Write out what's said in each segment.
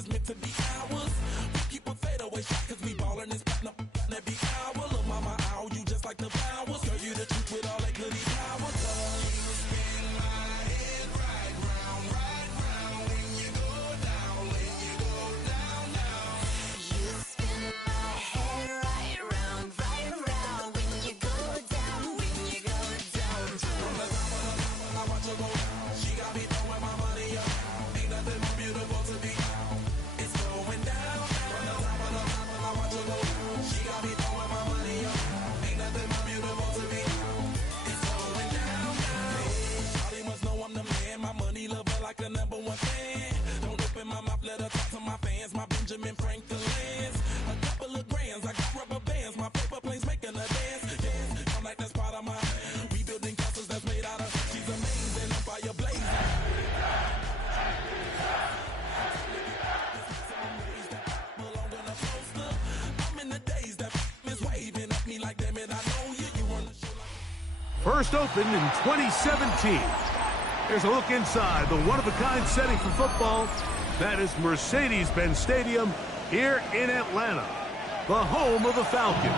is meant to be ours. We keep a fadeaway shot cause we ballin' and spotting up every hour. Look, mama, ow, you just like the flowers. Girl, you the truth with all that goody power. You spin my head right round when you go down, when you go down, down. You spin my head right round when you go down, when you go down. From the top of the top, I watch her go. She got me throwing my money up. Ain't nothing more beautiful to be. It's going down. From the top of the top, I watch her go. She got me throwing my money up. Ain't nothing more beautiful to be. It's going down. Shawty must know I'm the man. My money lover like a #1 fan. Don't open my mouth, let her talk to my fans. My Benjamin Franklin's. A couple of grands, I got rubber bands. My paper planes making a dance. Yes, I'm like that's part of my. We building castles that's made out of. She's amazing, I'm fire blazing. I'm in the days that is waving at me like damn it, I know you. You run the show like. First opened in 2017. Here's a look inside the one-of-a-kind setting for football. That is Mercedes-Benz Stadium here in Atlanta, the home of the Falcons.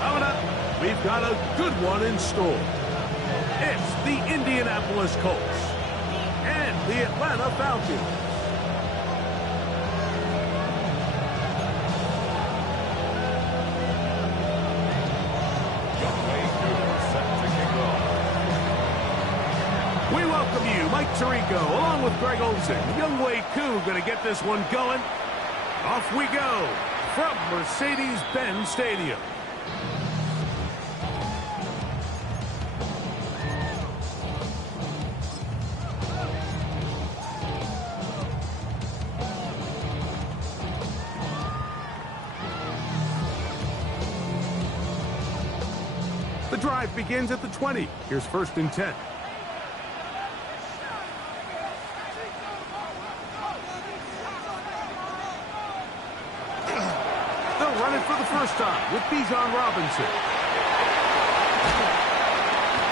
Coming up, we've got a good one in store. It's the Indianapolis Colts and the Atlanta Falcons. We welcome you, Mike Tirico, along with Greg Olsen. Younghoe Koo going to get this one going. Off we go from Mercedes-Benz Stadium. The drive begins at the 20. Here's 1st and 10. They'll run it for the first time with Bijan Robinson.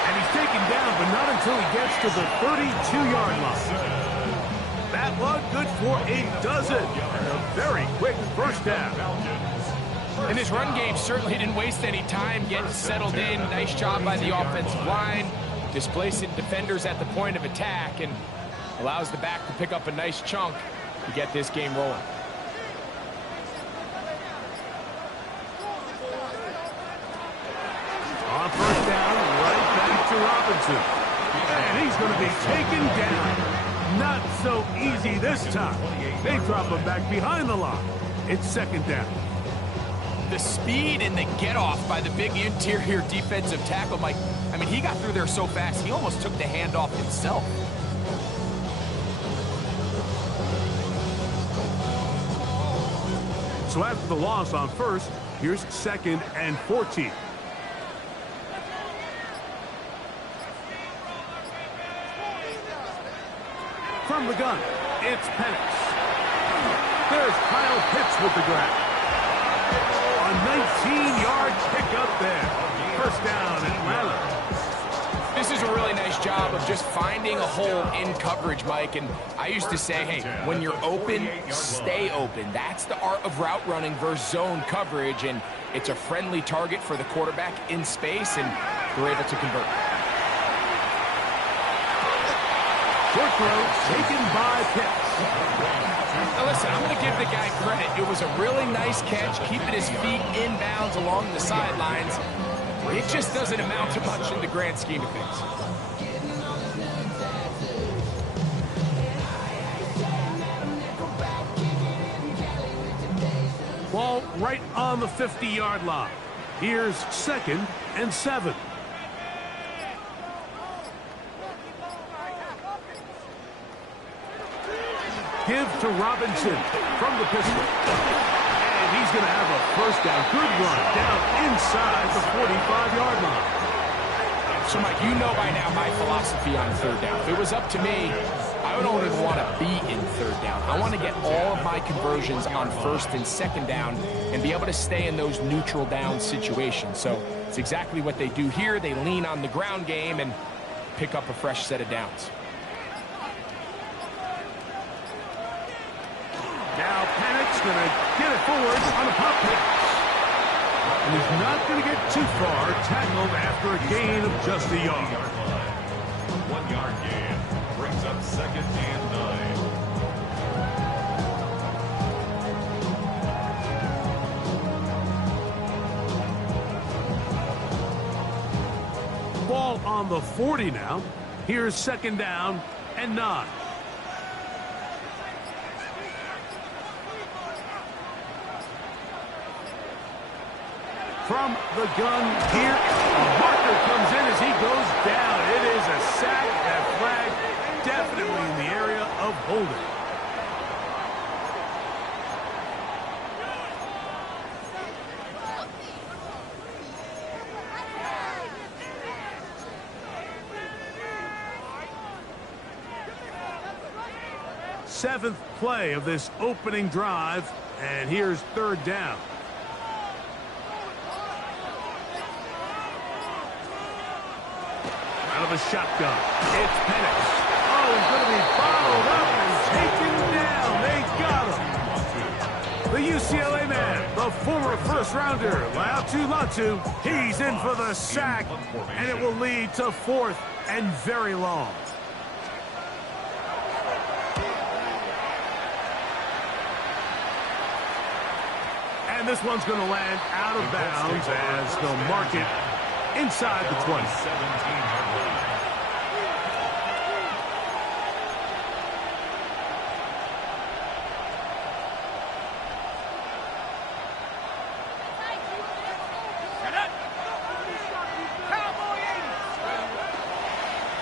And he's taken down, but not until he gets to the 32-yard line. That one good for a dozen. And a very quick first down. And his run game certainly didn't waste any time getting settled in. Nice job by the offensive line, displacing defenders at the point of attack, and allows the back to pick up a nice chunk to get this game rolling. On first down, right back to Robinson. And he's going to be taken down. Not so easy this time. They drop him back behind the line. It's 2nd down. The speed and the get-off by the big interior defensive tackle, Mike. I mean, he got through there so fast, he almost took the handoff himself. So after the loss on first, here's 2nd and 14. From the gun, it's Penix. There's Kyle Pitts with the grab. A 19-yard pickup there. First down, Atlanta. This is a really nice job of just finding a hole in coverage, Mike. And I used to say, hey, when you're open, stay open. That's the art of route running versus zone coverage. And it's a friendly target for the quarterback in space, and they're able to convert. Short throw taken by Pitts. Now listen, I'm going to give the guy credit. It was a really nice catch, keeping his feet inbounds along the sidelines. It just doesn't amount to much in the grand scheme of things. Ball right on the 50-yard line. Here's 2nd and 7. Give to Robinson from the pistol. And he's going to have a first down. Good run down inside the 45-yard line. So, Mike, you know by now my philosophy on 3rd down. If it was up to me, I would only want to be in 3rd down. I want to get all of my conversions on 1st and 2nd down and be able to stay in those neutral down situations. So it's exactly what they do here. They lean on the ground game and pick up a fresh set of downs. Now Panic's going to get it forward on a pop pass. And he's not going to get too far, tackled after a gain of just a yard. 1 yard gain brings up 2nd and 9. Ball on the 40 now. Here's 2nd down and 9. From the gun here, a marker comes in as he goes down. It is a sack. That flag definitely in the area of holding. Seventh play of this opening drive, and here's 3rd down. Out of a shotgun. It's Penix. Oh, he's going to be bottled up and taken down. They got him. The UCLA man, the former first-rounder, Laiatu Latu, he's in for the sack, and it will lead to 4th and very long. And this one's going to land out of bounds as they'll mark it inside the 20. 17-yard line.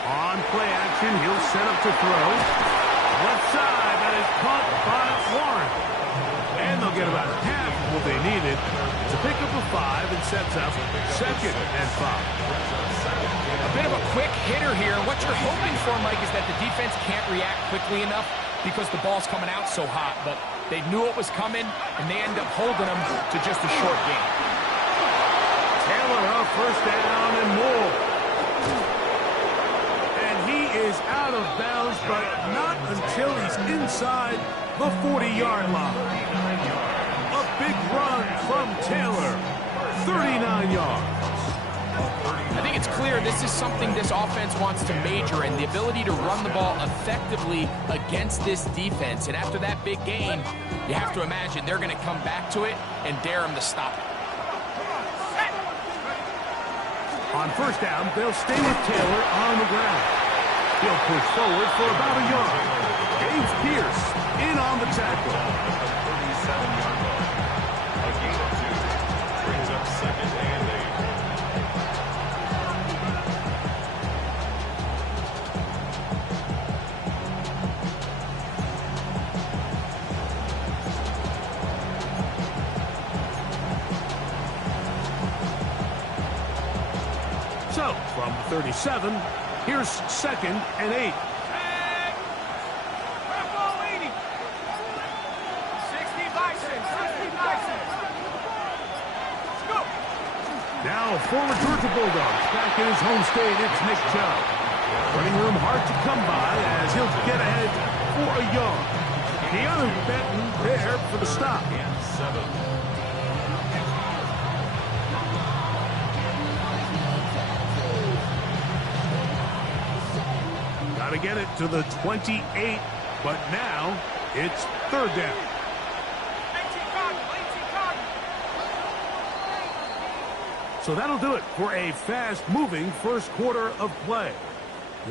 On play action, he'll set up to throw. Left side, that is caught by Warren. And they'll get about half of what they needed to pick up a 5 and sets up 2nd and 5. A bit of a quick hitter here. What you're hoping for, Mike, is that the defense can't react quickly enough because the ball's coming out so hot. But they knew it was coming, and they end up holding them to just a short game. Taylor up 1st down and more. And he is out of bounds, but not until he's inside the 40-yard line. A big run from Taylor. 39 yards. I think it's clear this is something this offense wants to major in, the ability to run the ball effectively against this defense. And after that big gain, you have to imagine they're going to come back to it and dare him to stop it. On 1st down, they'll stay with Taylor on the ground. He'll push forward for about a yard. James Pierce in on the tackle. 37-yard line. A gain of 2 brings up 2nd and 8. So, from the 37, here's 2nd and 8. Now, forward Georgia Bulldogs. Back in his home state, it's Nick Chubb. Running room hard to come by as he'll get ahead for a yard. Keanu Benton there for the stop. And 7. Got to get it to the 28, but now it's 3rd down. So that'll do it for a fast-moving first quarter of play.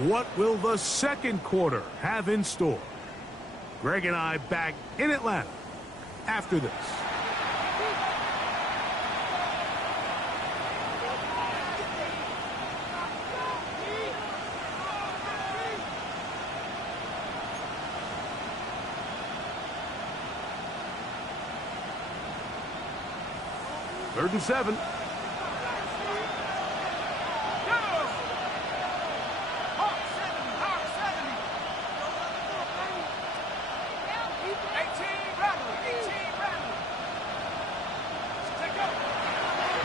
What will the 2nd quarter have in store? Greg and I back in Atlanta after this. Third and 7.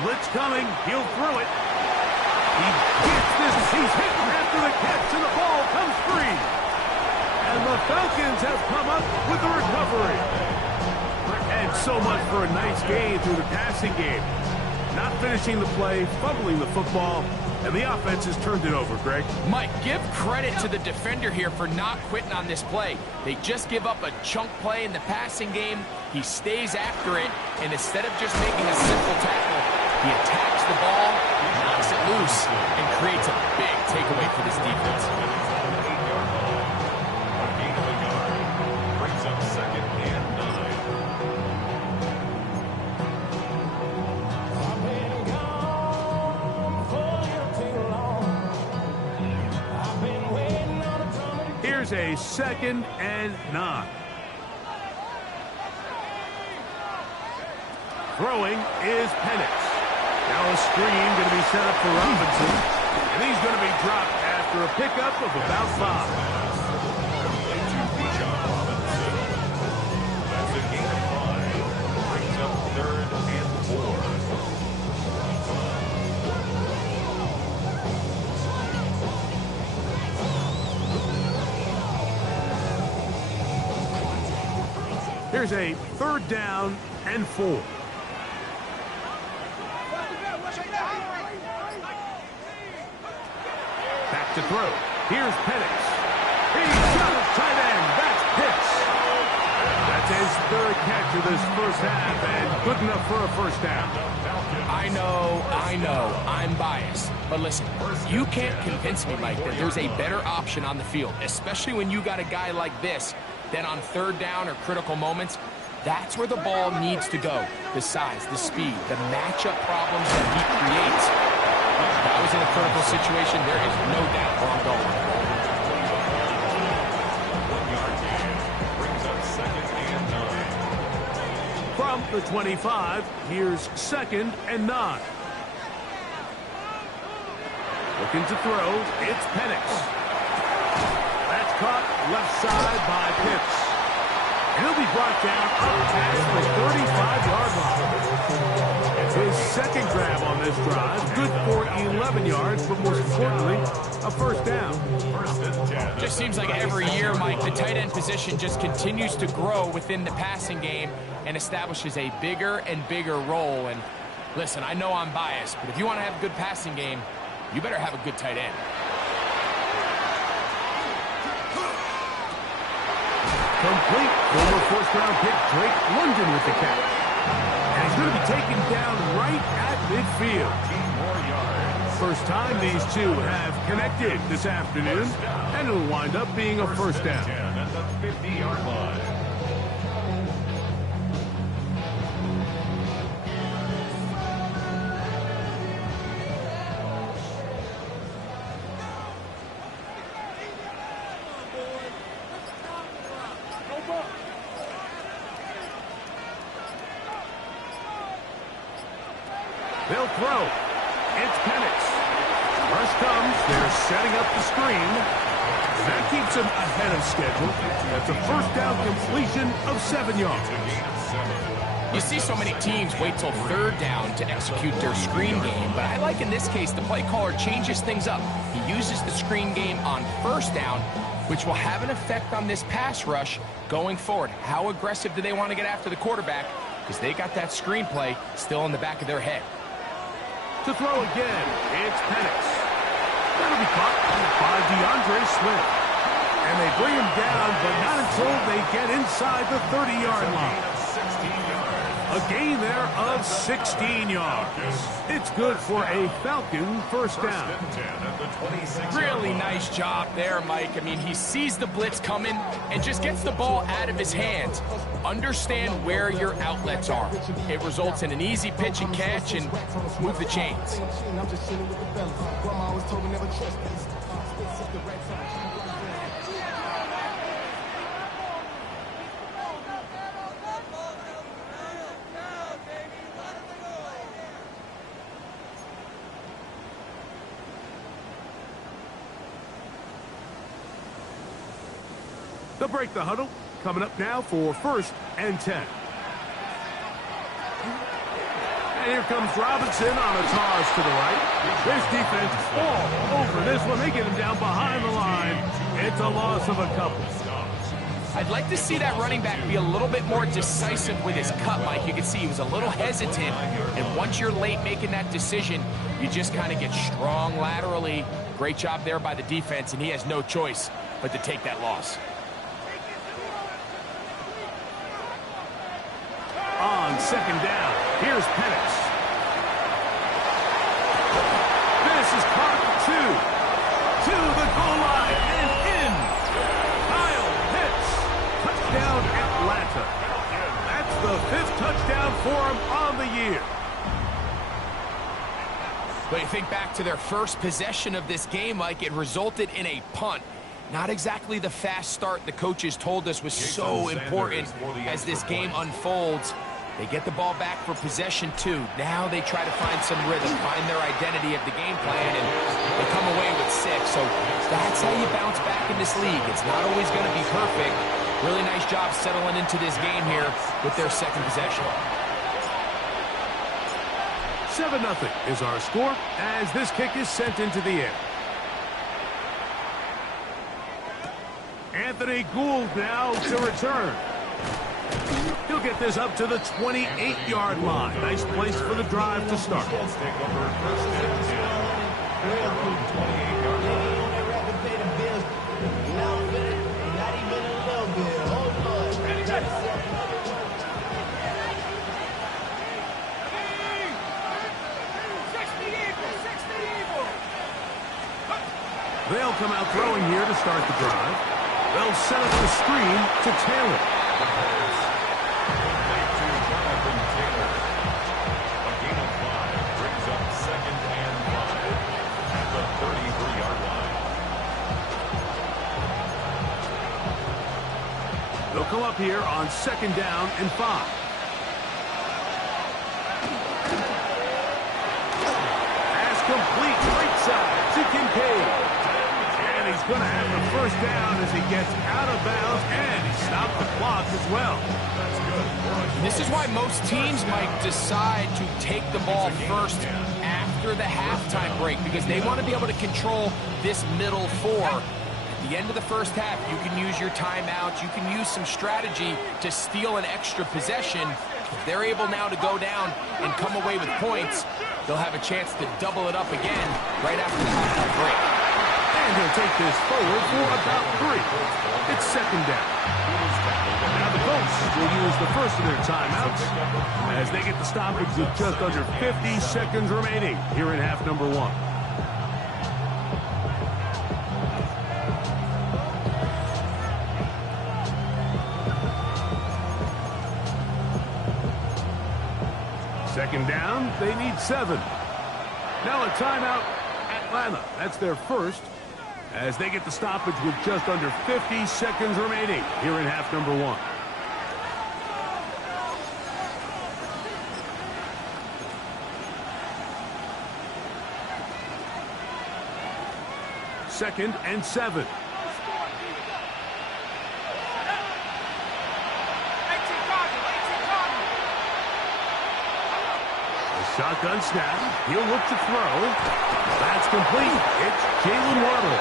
Blitz coming. He'll throw it. He gets this. He's hit after the catch, and the ball comes free. And the Falcons have come up with the recovery. so much for a nice gain through the passing game. Not finishing the play, fumbling the football, and the offense has turned it over, Greg. Mike, give credit to the defender here for not quitting on this play. They just give up a chunk play in the passing game. He stays after it, and instead of just making a simple tackle, he attacks the ball, knocks it loose, and creates a big takeaway for this defense. Brings up 2nd and 9. Here's a 2nd and 9. Throwing is Penix. Now a screen going to be set up for Robinson. And he's going to be dropped after a pickup of about 5. That's a gain of 5. Brings up 3rd and 4. Here's a 3rd down and 4. Back to throw. Here's Penix. He's got a tight end. That's Pitts. That's his 3rd catch of this first half, and good enough for a first down. I know, I'm biased. But listen, you can't convince me, Mike, that there's a better option on the field, especially when you got a guy like this, that on 3rd down or critical moments, that's where the ball needs to go. The size, the speed, the matchup problems that he creates. If I was in a critical situation, there is no doubt where I'm going. 1-yard gain. Brings up 2nd and 9. From the 25, here's 2nd and 9. Looking to throw, it's Penix. That's caught left side by Pitts. And he'll be brought down up past the 35-yard line. It's his 2nd grab on this drive. Good for 11 yards, but most importantly, a first down. Just seems like every year, Mike, the tight end position just continues to grow within the passing game and establishes a bigger and bigger role. And listen, I know I'm biased, but if you want to have a good passing game, you better have a good tight end. Complete. Former first-round pick Drake London with the catch. And he's going to be taken down right at midfield. 15 more yards. First time these two have connected this afternoon, and it'll wind up being a first down. 10 at the 50-yard line. They'll throw. It's Penix. Rush comes. They're setting up the screen. That keeps him ahead of schedule. That's a first down completion of 7 yards. You see so many teams wait till 3rd down to execute their screen game, but I like in this case the play caller changes things up. He uses the screen game on 1st down, which will have an effect on this pass rush going forward. How aggressive do they want to get after the quarterback? Because they got that screenplay still in the back of their head. To throw again, it's Penix. That'll be caught by DeAndre Swift. And they bring him down, but not until they get inside the 30-yard line. A gain there of 16 yards. It's good for a Falcon first down. Really nice job there, Mike. I mean, he sees the blitz coming and just gets the ball out of his hands. Understand where your outlets are. It results in an easy pitch and catch and move the chains. They'll break the huddle. Coming up now for 1st and 10. And here comes Robinson on a toss to the right. This defense all over this one. They get him down behind the line. It's a loss of a couple. I'd like to see that running back be a little bit more decisive with his cut, Mike. You can see he was a little hesitant, and once you're late making that decision, you just kind of get strong laterally. Great job there by the defense, and he has no choice but to take that loss. On second down, here's Penix. This is caught to the goal line and in. Kyle Pitts, touchdown Atlanta. That's the 5th touchdown for him on the year. But you think back to their first possession of this game, Mike, it resulted in a punt. Not exactly the fast start the coaches told us was so important as this game unfolds. They get the ball back for possession 2. Now they try to find some rhythm, find their identity of the game plan, and they come away with 6. So that's how you bounce back in this league. It's not always going to be perfect. Really nice job settling into this game here with their second possession. 7-0 is our score as this kick is sent into the air. Anthony Gould now to return. He'll get this up to the 28-yard line. Nice place for the drive to start. They'll come out throwing here to start the drive. They'll set up the screen to Taylor. They'll come up here on second down and 5. Pass complete right side to Kincaid. And he's going to have the first down as he gets out of bounds, and he stopped the clock as well. This is why most teams might decide to take the ball first after the halftime break, because they want to be able to control this middle 4. At the end of the first half, you can use your timeouts, you can use some strategy to steal an extra possession. If they're able now to go down and come away with points, they'll have a chance to double it up again right after the halftime break. And he'll take this forward for about 3. It's second down. Now the Colts will use the first of their timeouts as they get the stoppage with just under 50 seconds remaining here in half number 1. Second down, they need 7. Now a timeout, Atlanta. That's their first as they get the stoppage with just under 50 seconds remaining here in half number 1. Second and 7. Shotgun snap. He'll look to throw. That's complete. It's Jalen Waddle.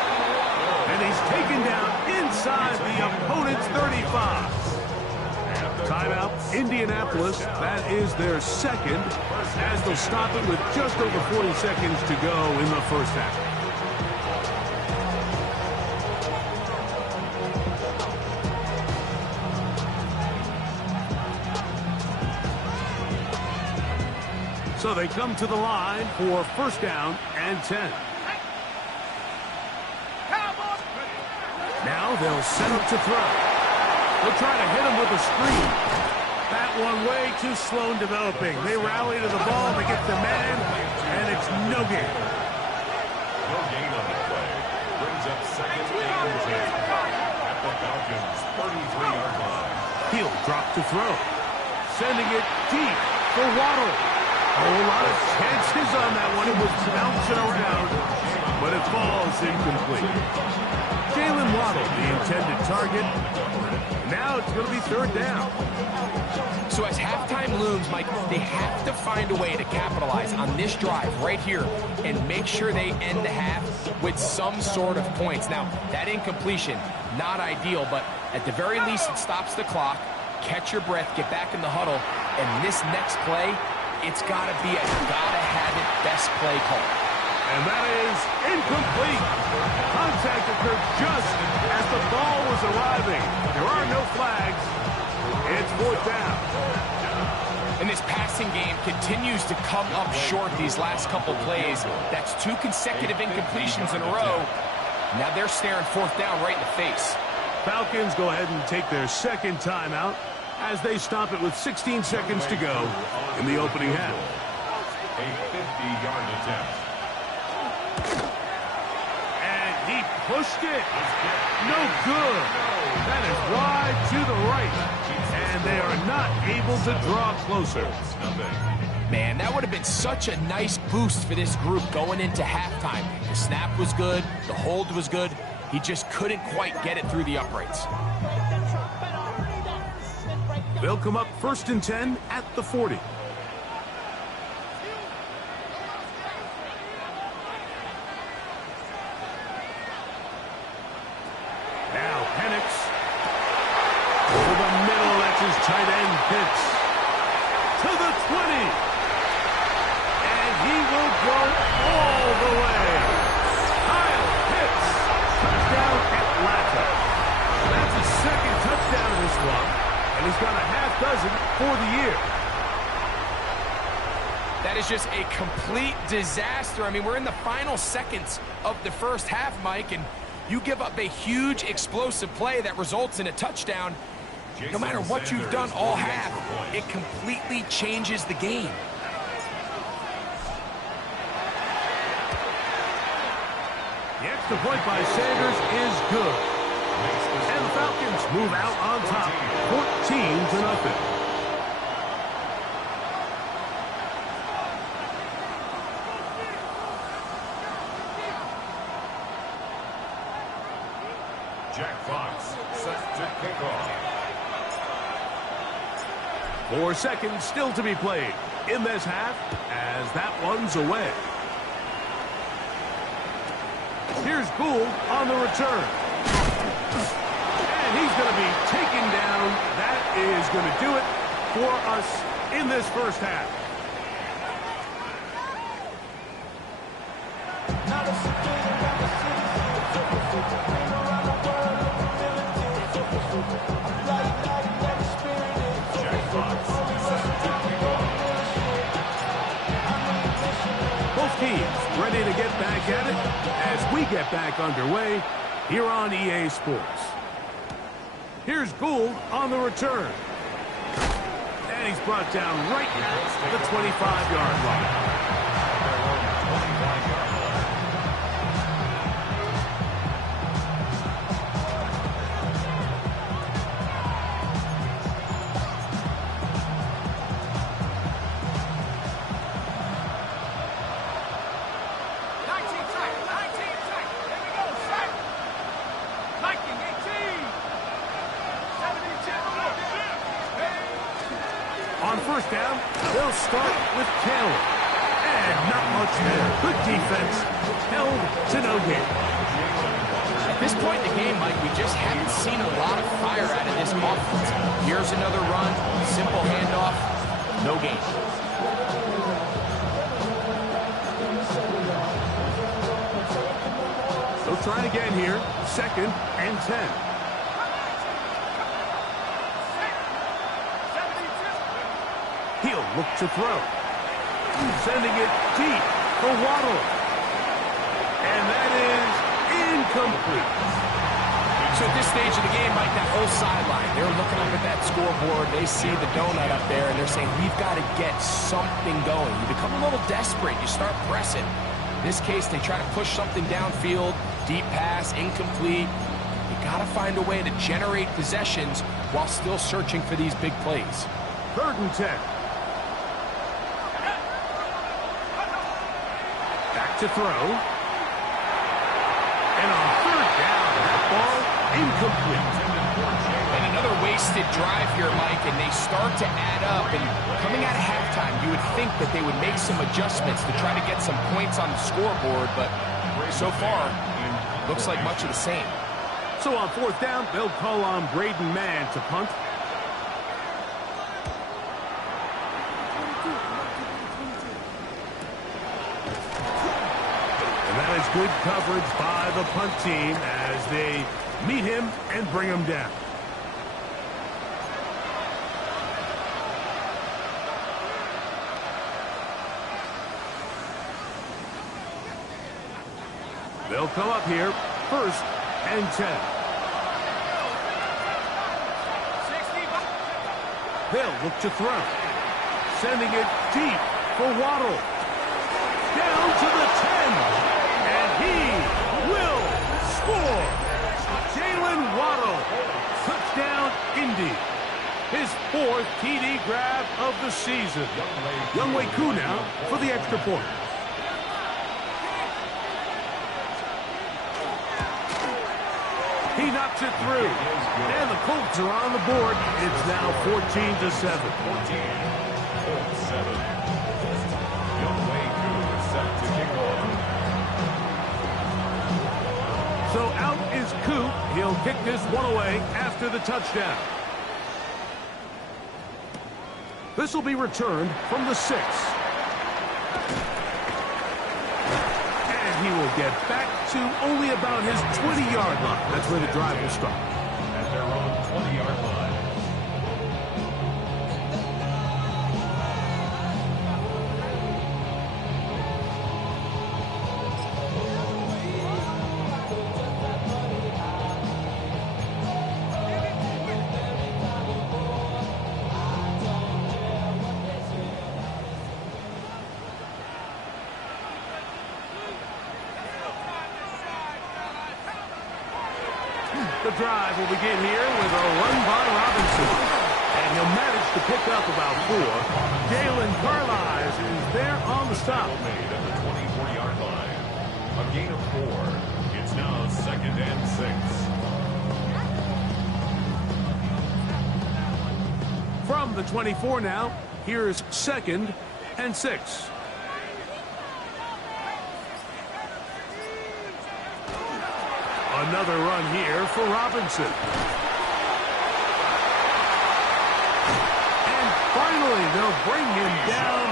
And he's taken down inside the opponent's 35. Timeout, Indianapolis. That is their second as they'll stop it with just over 40 seconds to go in the first half. So they come to the line for first down and 10. Now they'll set up to throw. They'll try to hit him with a screen. That one way too slow in developing. They rally to the ball, they get the man, and it's no gain. No gain on the play. Brings up second and 10 at the Falcons' 33-yard line. He'll drop to throw. Sending it deep for Waddle. A whole lot of chances on that one. It was bouncing around, but it falls incomplete. Jalen Waddle, the intended target. Now it's going to be third down. So as halftime looms, Mike, they have to find a way to capitalize on this drive right here and make sure they end the half with some sort of points. Now, that incompletion, not ideal, but At the very least, it stops the clock. Catch your breath, get back in the huddle, and this next play, it's got to be a gotta-have-it best play call. And that is incomplete. Contact occurred just as the ball was arriving. There are no flags. It's 4th down. And this passing game continues to come up short these last couple plays. That's 2 consecutive incompletions in a row. Now they're staring 4th down right in the face. Falcons go ahead and take their second timeout as they stop it with 16 seconds to go in the opening half. A 50-yard attempt. And he pushed it. No good. That is wide to the right. And they are not able to draw closer. Man, that would have been such a nice boost for this group going into halftime. The snap was good. The hold was good. He just couldn't quite get it through the uprights. They'll come up 1st and 10 at the 40. Now Penix. Over the middle, that's his tight end, Pitts. To the 20. And he will go all the way. Kyle Pitts. Touchdown Atlanta. That's his 2nd touchdown of this one. And he's got a half dozen for the year. That is just a complete disaster. I mean, we're in the final seconds of the first half, Mike, and you give up a huge explosive play that results in a touchdown. No matter what you've done all half, it completely changes the game. The extra point by Sanders is good. And the Falcons move out on top, 14-0. Jack Fox set to kick off. 4 seconds still to be played in this half as that one's away. Here's Gould on the return. And he's going to be taken down. That is going to do it for us in this first half. Both teams ready to get back at it as we get back underway here on EA Sports. Here's Gould on the return. And he's brought down right at the 25-yard line. On first down, they'll start with Taylor. And not much there. Good defense. Held to no gain. At this point in the game, Mike, we just haven't seen a lot of fire out of this offense. Here's another run. Simple handoff. No gain. They'll try again here. 2nd and 10. He'll look to throw. Sending it deep for Waddle. And that is incomplete. So at this stage of the game, Mike, that whole sideline, they're looking up at that scoreboard. They see the donut up there, and they're saying, we've got to get something going. You become a little desperate. You start pressing. In this case, they try to push something downfield. Deep pass, incomplete. You got to find a way to generate possessions while still searching for these big plays. 3rd and 10. Back to throw. And on 3rd down, that ball incomplete. And another wasted drive here, Mike, and they start to add up. And coming out of halftime, you would think that they would make some adjustments to try to get some points on the scoreboard, but so far, looks like much of the same. So on fourth down, they'll call on Braden Mann to punt. And that is good coverage by the punt team as they meet him and bring him down. They'll come up here, 1st and 10. They'll look to throw. Sending it deep for Waddle. Down to the 10. And he will score. Jalen Waddle. Touchdown, Indy. His 4th TD grab of the season. Younghoe Koo now for the extra point. He knocks it through. And the Colts are on the board. It's now 14-7. 14-7. Younghoe Koo set to kick off. So out is Koo. He'll kick this one away after the touchdown. This will be returned from the 6. He will get back to only about his 20-yard line. That's where the drive will start. At their own 20-yard line. The drive will begin here with a run by Robinson. And he'll manage to pick up about 4. Jalen Carlisle is there on the stop. Made at the 24-yard line. A gain of 4. It's now 2nd and 6. From the 24 now, here's 2nd and 6. Another run here for Robinson. And finally, they'll bring him down,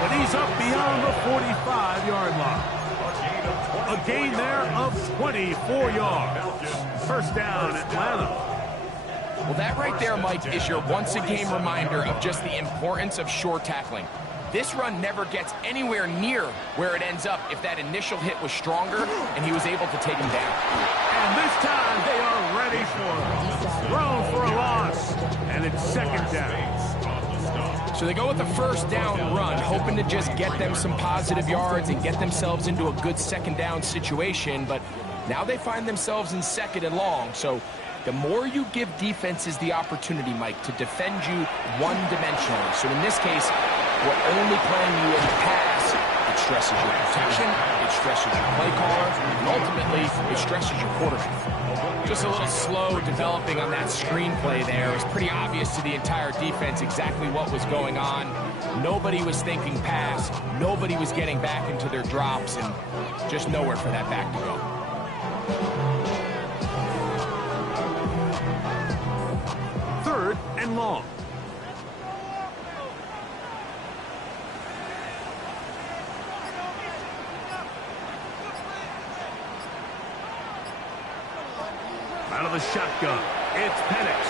but he's up beyond the 45-yard line. A gain there of 24 yards. 1st down, Atlanta. Well, that right there, Mike, is your once-a-game reminder of just the importance of short tackling. This run never gets anywhere near where it ends up if that initial hit was stronger and he was able to take him down. And this time they are ready for him. Thrown for a loss. And it's 2nd down. So they go with the 1st down run, hoping to just get them some positive yards and get themselves into a good 2nd down situation. But now they find themselves in 2nd and long. So the more you give defenses the opportunity, Mike, to defend you one-dimensionally. So in this case, we're only playing you in the pass. It stresses your protection, it stresses your play caller, and ultimately, it stresses your quarterback. Just a little slow developing on that screenplay there. It was pretty obvious to the entire defense exactly what was going on. Nobody was thinking pass. Nobody was getting back into their drops, and just nowhere for that back to go. Third and long. Out of the shotgun, it's Penix.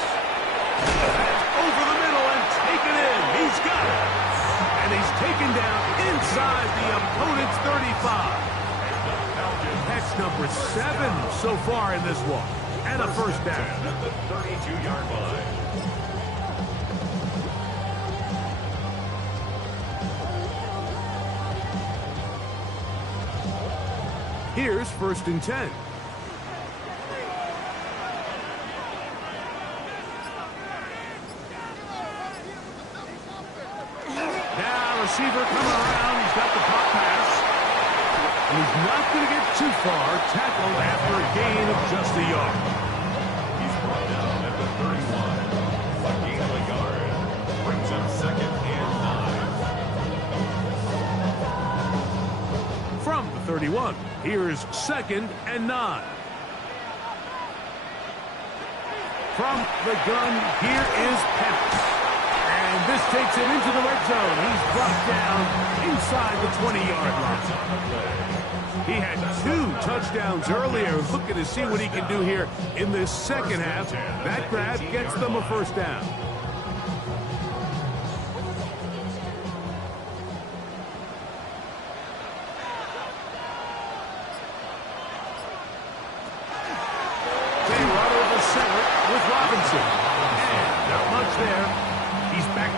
Over the middle and taken in. He's got it. And he's taken down inside the opponent's 35. That's number 7 so far in this one. And a 1st down. At the 32-yard line. Here's 1st and 10. Receiver coming around. He's got the pop pass. And he's not going to get too far. Tackled after a gain of just a yard. He's brought down at the 31. A gain of a yard. Brings up 2nd and 9. From the 31, here's 2nd and 9. From the gun, here is Pettis. And this takes him into the red zone. He's brought down inside the 20-yard line. He had 2 touchdowns earlier. Looking to see what he can do here in this second half. That grab gets them a first down.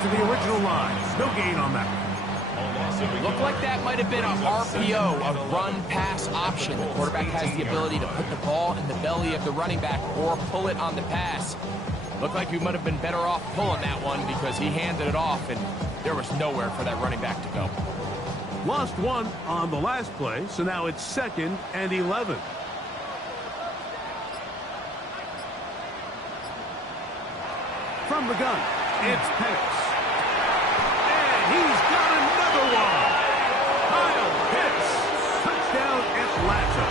To the original line. No gain on that. Looked like that might have been a RPO, a run-pass option. The quarterback has the ability to put the ball in the belly of the running back or pull it on the pass. Looked like he might have been better off pulling that one because he handed it off, and there was nowhere for that running back to go. Lost 1 on the last play, so now it's 2nd and 11. From the gun, it's Pettis. He's got another one. Kyle Pitts. Touchdown Atlanta.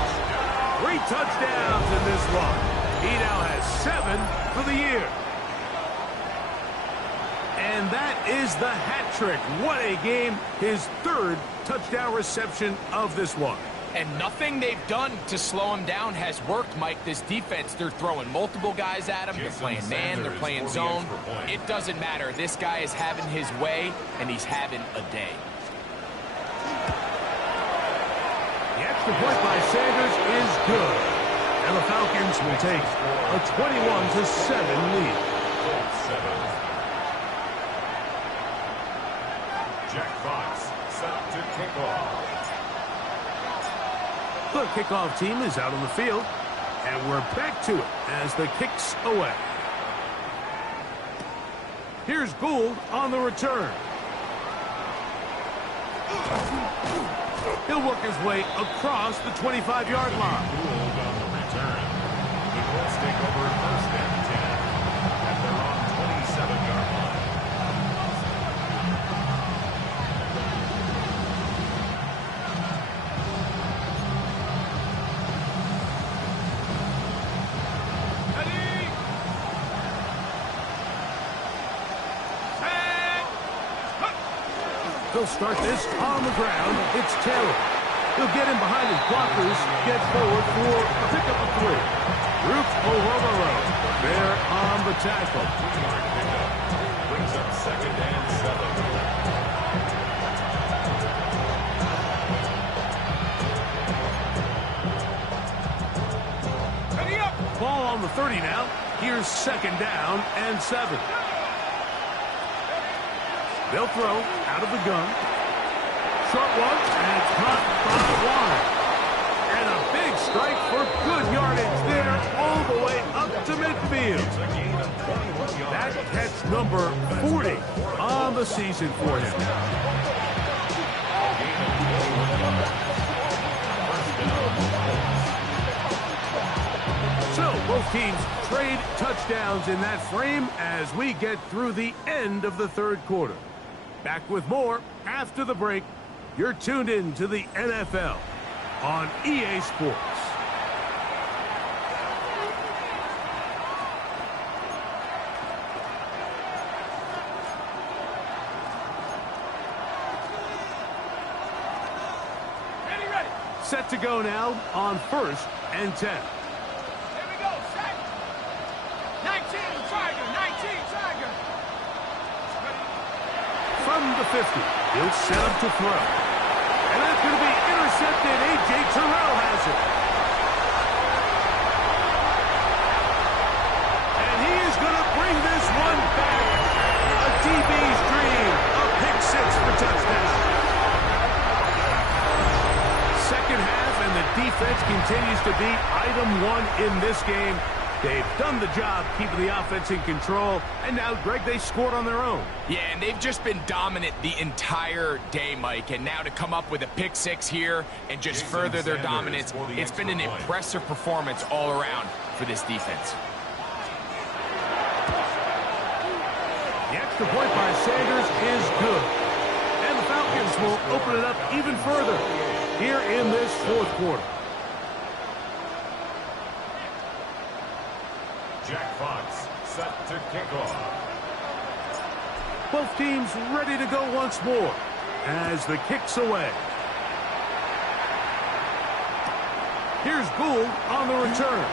3 touchdowns in this one. He now has 7 for the year. And that is the hat trick. What a game. His 3rd touchdown reception of this one. And nothing they've done to slow him down has worked, Mike. This defense, they're throwing multiple guys at him. They're playing man, they're playing zone. It doesn't matter. This guy is having his way, and he's having a day. The extra point by Sanders is good. And the Falcons will take a 21-7 lead. Jack Fox set to kick off. The kickoff team is out on the field, and we're back to it as the kick's away. Here's Gould on the return. He'll work his way across the 25-yard line. Gould on the return. The Colts take over 1st and 10 at their own 27-yard line. They'll start this on the ground. It's Taylor. He'll get in behind his blockers, get forward for a pickup of 3. Roof O'Horror there on the tackle. Brings up 2nd and 7. Ball on the 30 now. Here's 2nd down and 7. They'll throw out of the gun. Short one, and it's caught by Warner. And a big strike for good yardage there all the way up to midfield. That catch number 40 on the season for him. So both teams trade touchdowns in that frame as we get through the end of the 3rd quarter. Back with more after the break. You're tuned in to the NFL on EA Sports. Ready. Set to go now on 1st and 10. Here we go, set. 19, Tiger. From the 50, he'll set up to throw. And that's going to be intercepted. A.J. Terrell has it. And he is going to bring this one back. A DB's dream. A pick 6 for touchdown. Second half, and the defense continues to be item 1 in this game. They've done the job keeping the offense in control, and now, Greg, they scored on their own. Yeah, and they've just been dominant the entire day, Mike, and now to come up with a pick 6 here and just further their dominance, it's been an impressive performance all around for this defense. The extra point by Sanders is good, and the Falcons will open it up even further here in this 4th quarter. Jack Fox set to kick off. Both teams ready to go once more as the kick's away. Here's Gould on the return.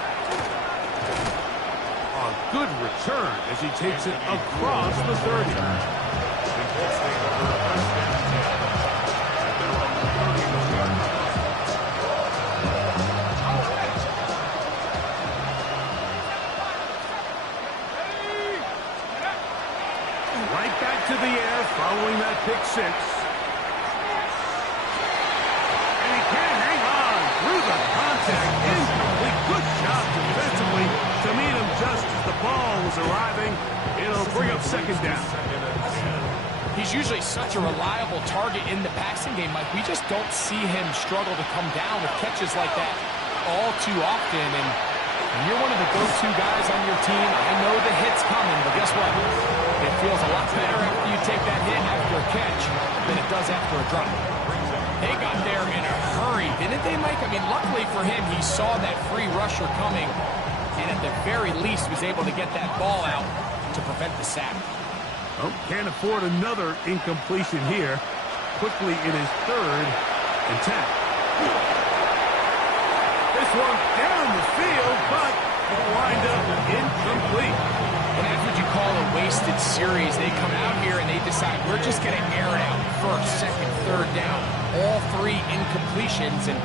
A good return as he takes it across the 30. Right back to the air following that pick six. And he can't hang on through the contact. Incomplete. Good job defensively to meet him just as the ball was arriving. It'll bring up second down. He's usually such a reliable target in the passing game, Mike. We just don't see him struggle to come down with catches like that all too often. And you're one of the go-to guys on your team. I know the hit's coming, but guess what? It feels a lot better after you take that hit after a catch than it does after a drop. They got there in a hurry, didn't they, Mike? I mean, luckily for him, he saw that free rusher coming, and at the very least was able to get that ball out to prevent the sack. Oh, can't afford another incompletion here. Quickly, it is 3rd and 10. This one down the field, but will wind up incomplete. And that's what you call a wasted series. They come out here and they decide, we're just going to air it out. 1st, 2nd, 3rd down. All 3 incompletions, and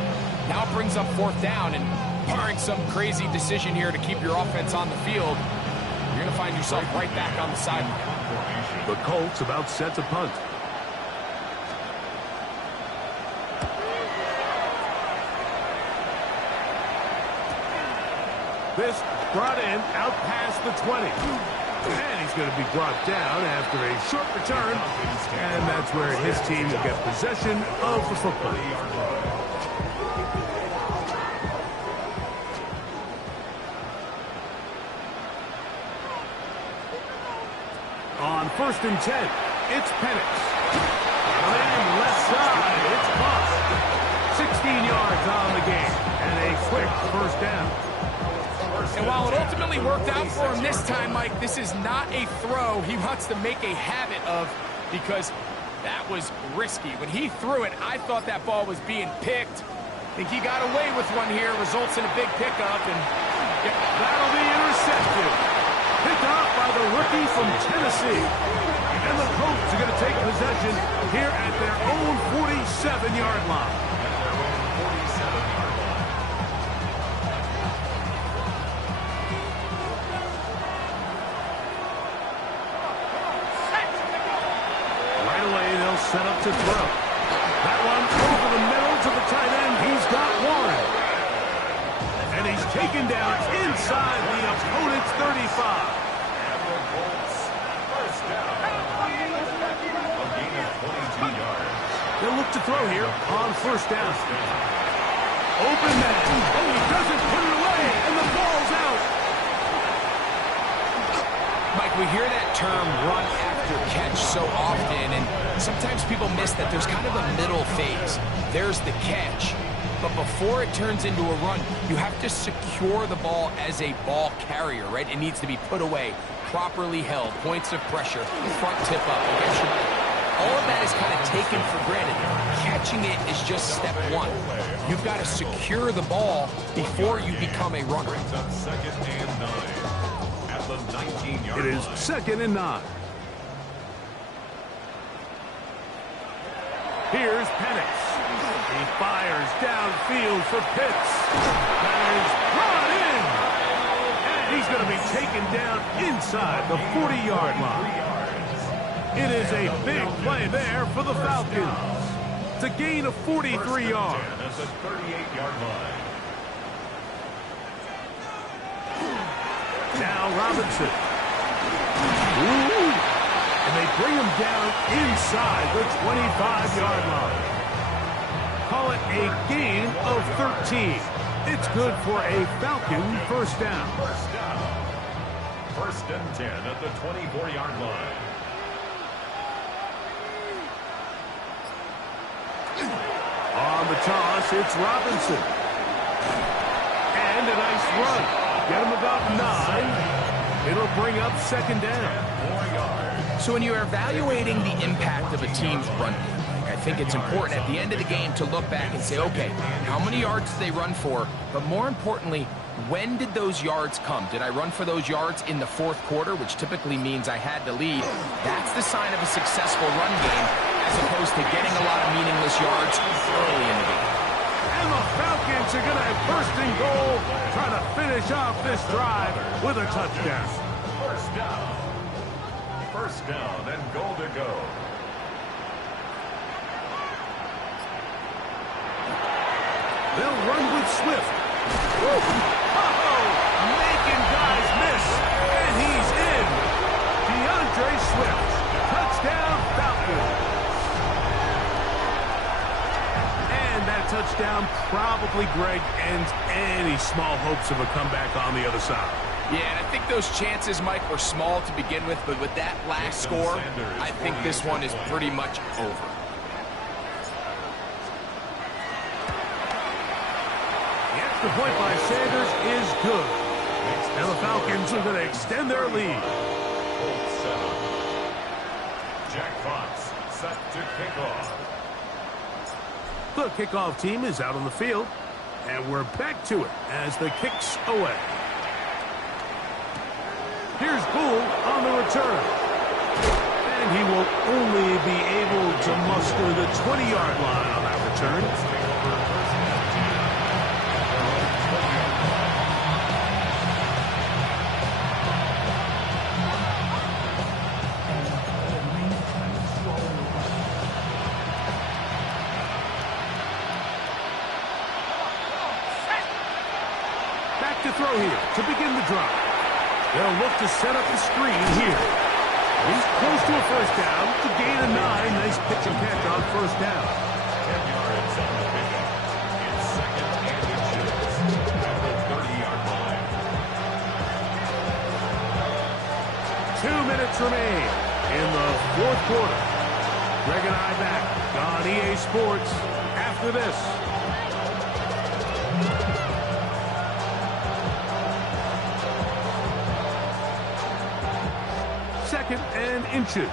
now it brings up 4th down. And barring some crazy decision here to keep your offense on the field, you're going to find yourself right back on the sideline. The Colts about set to punt. This brought in out past the 20. And he's going to be brought down after a short return. And that's where his team will get possession of the football. On 1st and 10, it's Penix. And left side, it's Moss. 16 yards on the game, and a quick 1st down. And while it ultimately worked out for him this time, Mike, this is not a throw he wants to make a habit of, because that was risky. When he threw it, I thought that ball was being picked. I think he got away with one here, results in a big pickup, and that'll be intercepted. Picked off by the rookie from Tennessee. And the Colts are going to take possession here at their own 47-yard line. Right away, they'll set up to throw. That one over the middle to the tight end. He's got Warren. And he's taken down inside the opponent's 35. And the Colts, 1st down. A gain of 22 yards. They'll look to throw here on 1st down. Open man. Oh, he doesn't put it away, and the ball's out. Mike, we hear that term run after catch so often, and sometimes people miss that there's kind of a middle phase. There's the catch. But before it turns into a run, you have to secure the ball as a ball carrier, right? It needs to be put away, properly held, points of pressure, front tip up against your body. All of that is kind of taken for granted. Catching it is just step one. You've got to secure the ball before you become a runner. Brings up 2nd and 9 at the 19-yard line. It is 2nd and 9. Here's Penix. He fires downfield for Pitts. That is brought in. And he's going to be taken down inside the 40-yard line. It is a big play there for the Falcons. It's a gain of 43 yards. At the 38-yard line. Now Robinson. Ooh. And they bring him down inside the 25-yard line. Call it a gain of 13. It's good for a Falcon 1st down. 1st and 10 at the 24-yard line. On the toss, it's Robinson. And a nice run. Get him about 9. It'll bring up second down. 4 yards. So when you're evaluating the impact of a team's run game, I think it's important at the end of the game to look back and say, okay, how many yards did they run for? But more importantly, when did those yards come? Did I run for those yards in the fourth quarter, which typically means I had to lead? That's the sign of a successful run game, as opposed to getting a lot of meaningless yards early in the game. And the Falcons are going to have first and goal, trying to finish off this drive with a touchdown. First down. First down and goal to go. They'll run with Swift. Oh, making guys miss. And he's in. DeAndre Swift. Touchdown, Falcons. And that touchdown probably, Greg, ends any small hopes of a comeback on the other side. Yeah, and I think those chances, Mike, were small to begin with, but with that last score, I think this one is pretty much over. The point by Sanders is good. And the Falcons are going to extend their lead. Colts 7. Jack Fox set to kick off. The kickoff team is out on the field. And we're back to it as the kick's away. Here's Gould on the return. And he will only be able to muster the 20-yard line on that return. To throw here to begin the drive. They'll look to set up the screen here. He's close to a first down to gain a 9. Nice pitch and catch on first down. 10 yards on the pickup. It's second and inches at the 30-yard line. 2 minutes remain in the fourth quarter. Greg and I back on EA Sports after this. Second and inches.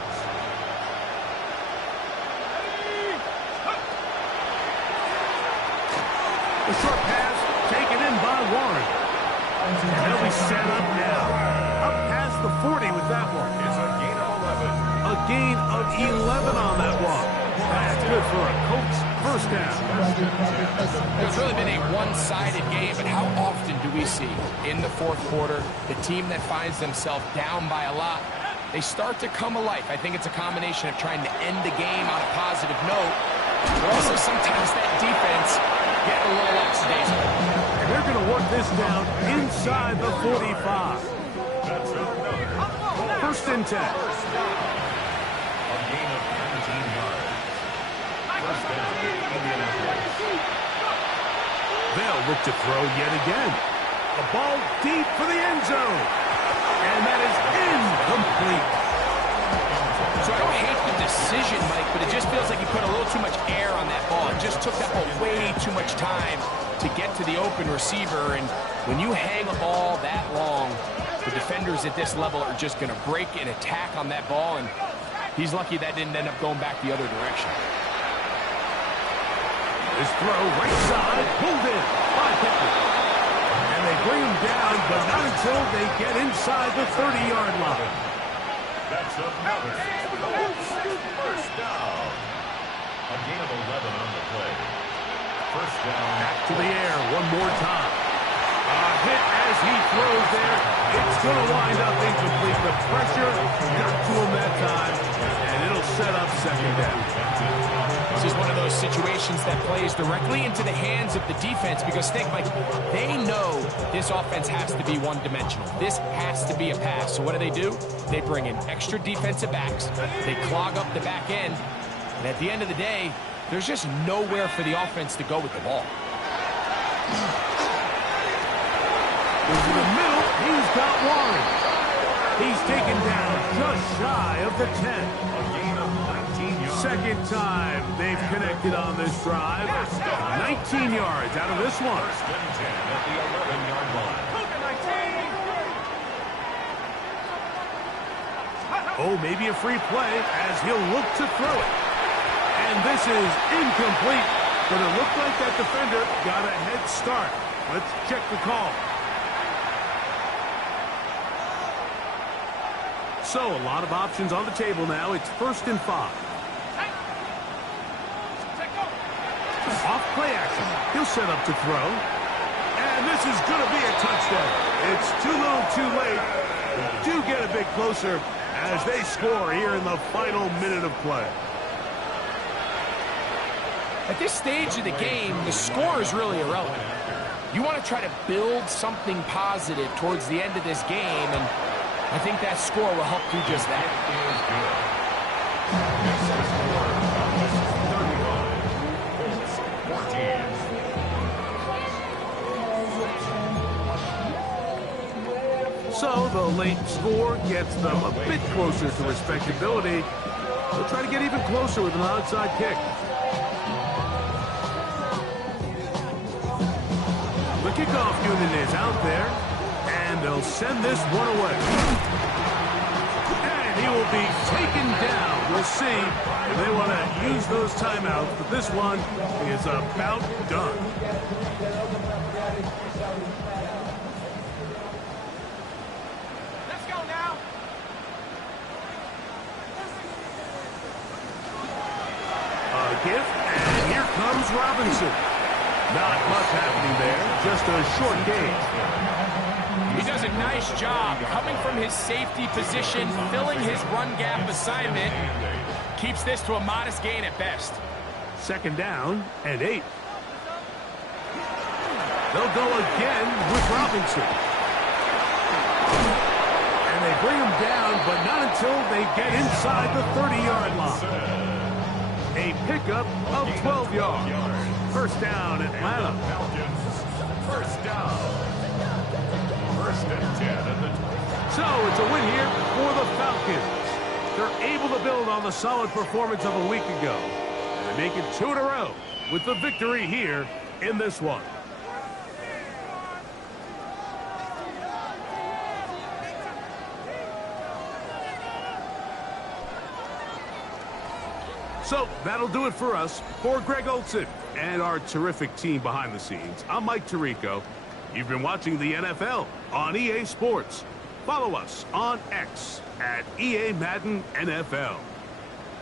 The short pass taken in by Warren. And they'll be set up now. Up past the 40 with that one. It's a gain of 11. A gain of 11 on that one. That's good for a Colts first down. It's really been a one-sided game, but how often do we see in the fourth quarter the team that finds themselves down by a lot, they start to come alive? I think it's a combination of trying to end the game on a positive note, but also sometimes that defense getting a little lackadaisical. And they're going to work this down inside the 45. First and 10. A gain of 17 yards. First down, Indianapolis. They'll look to throw yet again. A ball deep for the end zone. And that is incomplete. So I don't hate the decision, Mike, but it just feels like he put a little too much air on that ball. It just took that ball way too much time to get to the open receiver. And when you hang a ball that long, the defenders at this level are just going to break and attack on that ball. And he's lucky that didn't end up going back the other direction. This throw right side, pulled in by Pickett. And they bring him down, but not until they get inside the 30-yard line. That's another first down. A gain of 11 on the play. First down. Back to the air one more time. A hit as he throws there. It's going to wind up incomplete. The pressure got to him that time, and it'll set up second down. This is one of those situations that plays directly into the hands of the defense because, Mike, they know this offense has to be one-dimensional. This has to be a pass. So what do? They bring in extra defensive backs. They clog up the back end. And at the end of the day, there's just nowhere for the offense to go with the ball. Into the middle, he's got Warren. He's taken down just shy of the 10. A gain of 19 yards. Second time they've connected on this drive. 19 yards out of this one. First and 10 at the 11-yard line. Oh, maybe a free play as he'll look to throw it. And this is incomplete, but it looked like that defender got a head start. Let's check the call. So, a lot of options on the table now. It's 1st and 5. Off play action. He'll set up to throw. And this is going to be a touchdown. It's too little too late. They do get a bit closer as they score here in the final minute of play. At this stage of the game, the score is really irrelevant. You want to try to build something positive towards the end of this game, and I think that score will help do just that. So the late score gets them a bit closer to respectability. They'll try to get even closer with an onside kick. The kickoff unit is out there, and they'll send this one away. And he will be taken down. We'll see if they want to use those timeouts, but this one is about done. Let's go now. A gift, and here comes Robinson. Not much happening there, just a short gain. He does a nice job coming from his safety position, filling his run gap assignment. Keeps this to a modest gain at best. 2nd down and 8. They'll go again with Robinson. And they bring him down, but not until they get inside the 30-yard line. A pickup of 12 yards. 1st down, Atlanta. First down. 1st and 10 at the 20. So it's a win here for the Falcons. They're able to build on the solid performance of a week ago. And they make it 2 in a row with the victory here in this one. So that'll do it for us. For Greg Olson and our terrific team behind the scenes, I'm Mike Tirico. You've been watching the NFL on EA Sports. Follow us on X at EA Madden NFL.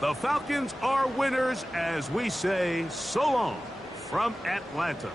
The Falcons are winners as we say so long from Atlanta.